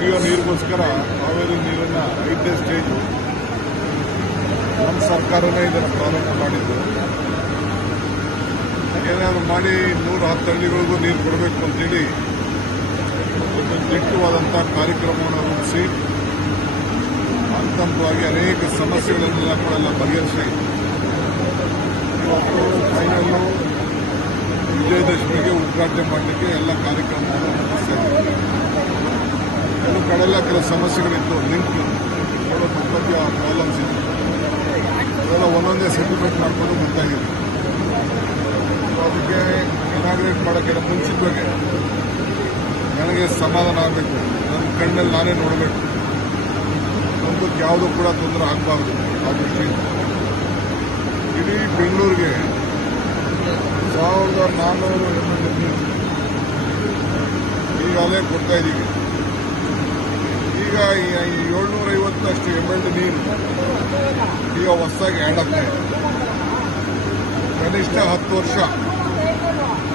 ಕುಡಿಯೋ ನೀರಿಗೋಸ್ಕರ ಕಾವೇರಿ ನೀರನ್ನ ಐದನೇ ಸ್ಟೇಜು ನಮ್ಮ ಸರ್ಕಾರನೇ ಇದನ್ನು ಪ್ರಾರಂಭ ಮಾಡಿದ್ದು. ಏನಾದ್ರು ಮಾಡಿ ನೂರ ಹತ್ತು ಹಳ್ಳಿಗಳಿಗೂ ನೀರು ಕೊಡಬೇಕು ಅಂತೇಳಿ ಒಂದು ದಿಟ್ಟವಾದಂಥ ಕಾರ್ಯಕ್ರಮವನ್ನು ರೂಪಿಸಿ ಹಂತವಾಗಿ ಅನೇಕ ಸಮಸ್ಯೆಗಳನ್ನೆಲ್ಲ ಕೂಡ ಎಲ್ಲ ಬಗೆಹರಿಸಿ ಫೈನಲ್ಲು ವಿಜಯದಶಮಿಗೆ ಉದ್ಘಾಟನೆ ಮಾಡಲಿಕ್ಕೆ ಎಲ್ಲ ಇದ್ದೀವಿ ಕಡೆಲ್ಲ ಕೆಲವು ಸಮಸ್ಯೆಗಳಿತ್ತು ಲಿಂಕ್ ಕೆಲವು ಮುಖ್ಯ ಪ್ರಾಬ್ಲಮ್ಸ್ ಇತ್ತು ಅದೆಲ್ಲ ಒಂದೊಂದೇ ಸೆಟಲ್ಮೆಂಟ್ ಮಾಡಿಕೊಂಡು ಮುಂದಾಗಿದೆ ಅದಕ್ಕೆ ಇನಾಗ್ರೇಟ್ ಮಾಡೋಕ್ಕೆ ಪ್ರಿನ್ಸಿಪ್ ಬಗ್ಗೆ ನನಗೆ ಸಮಾಧಾನ ಆಗಬೇಕು. ನನ್ನ ಕಣ್ಣಲ್ಲಿ ನಾನೇ ನೋಡಬೇಕು. ಒಂದಕ್ಕೆ ಯಾವುದೂ ಕೂಡ ತೊಂದರೆ ಆಗಬಾರ್ದು ಆ ದೃಷ್ಟಿಯಿಂದ. ಇಡೀ ಬೆಂಗಳೂರಿಗೆ ಸಾವಿರದ ನಾನ್ನೂರು ಈಗಾಗಲೇ ಕೊಡ್ತಾ ಇದ್ದೀವಿ ಏಳ್ನೂರ ಐವತ್ತಷ್ಟು ಎಂ ಎಲ್ ನೀರು ಈಗ ಹೊಸದಾಗಿ ಆ್ಯಡ್ ಆಗ್ತಾ ಇದೆ. ಕನಿಷ್ಠ ಹತ್ತು ವರ್ಷ.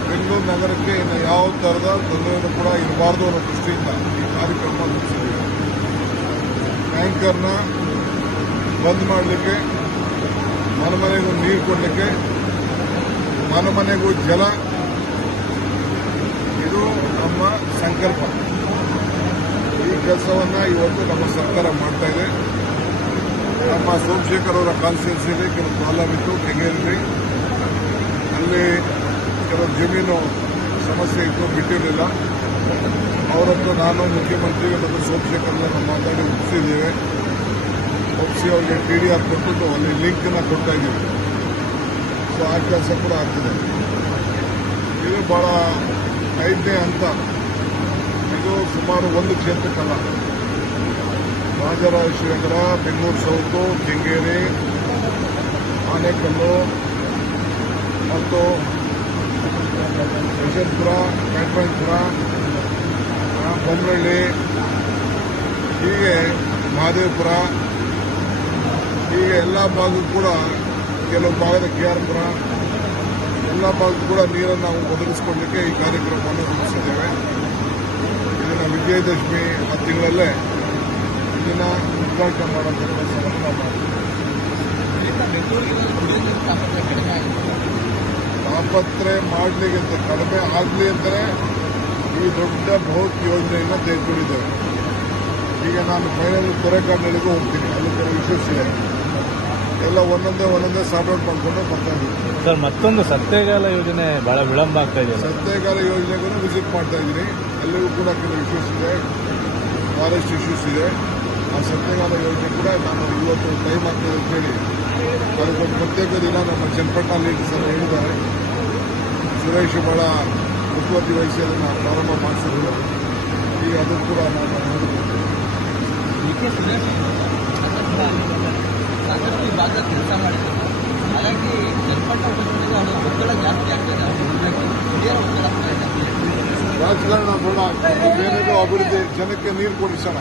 ಬೆಂಗಳೂರು ನಗರಕ್ಕೆ ಇನ್ನು ಯಾವ ಥರದ ತೊಂದರೆಯನ್ನು ಕೂಡ ಇರಬಾರ್ದು ಅನ್ನೋ ದೃಷ್ಟಿಯಿಂದ ಈ ಕಾರ್ಯಕ್ರಮ ರೂಪಿಸಿದ್ದೀವಿ ಟ್ಯಾಂಕರ್ನ ಬಂದ್ ಮಾಡಲಿಕ್ಕೆ, ಮನೆ ಮನೆಗೂ ನೀರು ಕೊಡಲಿಕ್ಕೆ, ಮನೆ ಮನೆಗೂ ಜಲ, ಇದು ನಮ್ಮ ಸಂಕಲ್ಪ. ಕೆಲಸವನ್ನ ಇವತ್ತು ನಮ್ಮ ಸರ್ಕಾರ ಮಾಡ್ತಾ ಇದೆ. ನಮ್ಮ ಸೋಮಶೇಖರ್ ಅವರ ಕಾನ್ಸ್ಟಿಟ್ಯೂನ್ಸಿಯಲ್ಲಿ ಕೆಲವು ಪ್ರಾಬ್ಲಮ್ ಇತ್ತು ಅಲ್ಲಿ ಕೆಲವು ಜಮೀನು ಸಮಸ್ಯೆ ಇತ್ತು, ಬಿಟ್ಟಿರಲಿಲ್ಲ. ಅವರತ್ತು ನಾನು ಮುಖ್ಯಮಂತ್ರಿ ಮತ್ತು ಸೋಮಶೇಖರ್ ನಮ್ಮ ಮಾತಾಡಿ ಒಪ್ಪಿಸಿದ್ದೇವೆ ಒಪ್ಪಿಸಿ ಅವರಿಗೆ ಟಿ ಡಿ ಆರ್ ಕೊಟ್ಟು ಅಲ್ಲಿ ಲಿಂಕ್ನ ಕೊಡ್ತಾ ಇದ್ದೀವಿ. ಸೊ ಆ ಕೆಲಸ ಕೂಡ ಆಗ್ತಿದೆ. ಇದು ಭಾಳ ಐದನೇ ಹಂತ. ಇದು ಸುಮಾರು ಒಂದು ಕ್ಷೇತ್ರಕ್ಕಲ್ಲ. ರಾಜರಾಜೇಶ್ವರ ಬೆಂಗಳೂರು ಸೌತು, ಕೆಂಗೇರಿ, ಆನೇಕಲ್ಲು ಮತ್ತು ಯಶವಂತಪುರ ಬ್ಯಾಟ್ರಾಯಪುರ ಬೊಮ್ಮನಹಳ್ಳಿ ಹೀಗೆ ಮಹದೇವಪುರ, ಹೀಗೆ ಎಲ್ಲ ಭಾಗಕ್ಕೂ ಕೂಡ ಕೆಲವು ಭಾಗದ ಕೆ ಆರ್ ಪುರ, ಎಲ್ಲ ಭಾಗಕ್ಕೂ ಕೂಡ ನೀರನ್ನು ನಾವು ಒದಗಿಸಿಕೊಳ್ಳಲಿಕ್ಕೆ ಈ ಕಾರ್ಯಕ್ರಮವನ್ನು ವಿಜಯದಶಮಿ ತಿಂಗಳಲ್ಲೇ ಇದನ್ನ ಉದ್ಘಾಟನೆ ಮಾಡುವಂಥ ಕೆಲಸವನ್ನು ನಾವು ತಾಪತ್ರೆ ಮಾಡಲಿಕ್ಕೆ ಅಂತ ಕಡಿಮೆ ಆಗಲಿ ಅಂದರೆ ಈ ದೊಡ್ಡ ಬೃಹತ್ ಯೋಜನೆಯನ್ನು ತೆಗೆದುಕೊಂಡಿದ್ದೇವೆ. ಈಗ ನಾನು ಫೈನಲ್ ಕೊರೆಕಾಡಿನಲ್ಲಿಗೂ ಹೋಗ್ತೀನಿ. ಅಲ್ಲಿ ಕೆಲವು ಇದೆ ಎಲ್ಲ ಒಂದೊಂದೇ ಒಂದೊಂದೇ ಸಾರ್ಟ್ ಔಟ್ ಮಾಡ್ಕೊಂಡು ಬರ್ತಾ ಇದ್ದೀವಿ. ಸರ್ ಮತ್ತೊಂದು ಸತ್ಯಗಾಲ ಯೋಜನೆ ಬಹಳ ವಿಳಂಬ ಆಗ್ತಾ ಸರ್ ಸತ್ಯಗಾಲ ಯೋಜನೆಗೂ ವಿಸಿಟ್ ಮಾಡ್ತಾ ಇದ್ದೀನಿ. ಅಲ್ಲಿಗೂ ಕೂಡ ಕೆಲವು ಇಶ್ಯೂಸ್ ಇದೆ. ಫಾರೆಸ್ಟ್ ಇಶ್ಯೂಸ್ ಇದೆ. ಆ ಸತ್ಯಗಾಲ ಯೋಜನೆ ಕೂಡ ನಾನು ಇವತ್ತು ಟೈಮ್ ಆಗ್ತದೆ ಅಂತ ಹೇಳಿ ಅದಕ್ಕೊಂದು ಪ್ರತ್ಯೇಕ ದಿನ ನಮ್ಮ ಚನ್ನಪಟ್ಟಣ ಲೀಡ್ ಸರ್ ಹೇಳಿದ್ದಾರೆ. ಸುರೇಶ್ ಬಹಳ ಮುತುವರ್ಜಿ ವಹಿಸಿ ಅದನ್ನು ಪ್ರಾರಂಭ ಮಾಡಿಸಿದ್ರು. ಈಗ ಅದು ಕೂಡ ನಾನು ಭಾಗದ ಕೆಲಸ ಮಾಡಿದ್ರು. ಹಾಗಾಗಿ ಅವರ ಒತ್ತಡ ಜಾಸ್ತಿ ಆಗ್ತದೆ ಹಿರಿಯರ ಒತ್ತಡ ಅಭಿವೃದ್ಧಿ ಜನಕ್ಕೆ ನೀರು ಕೊಡಿಸೋಣ.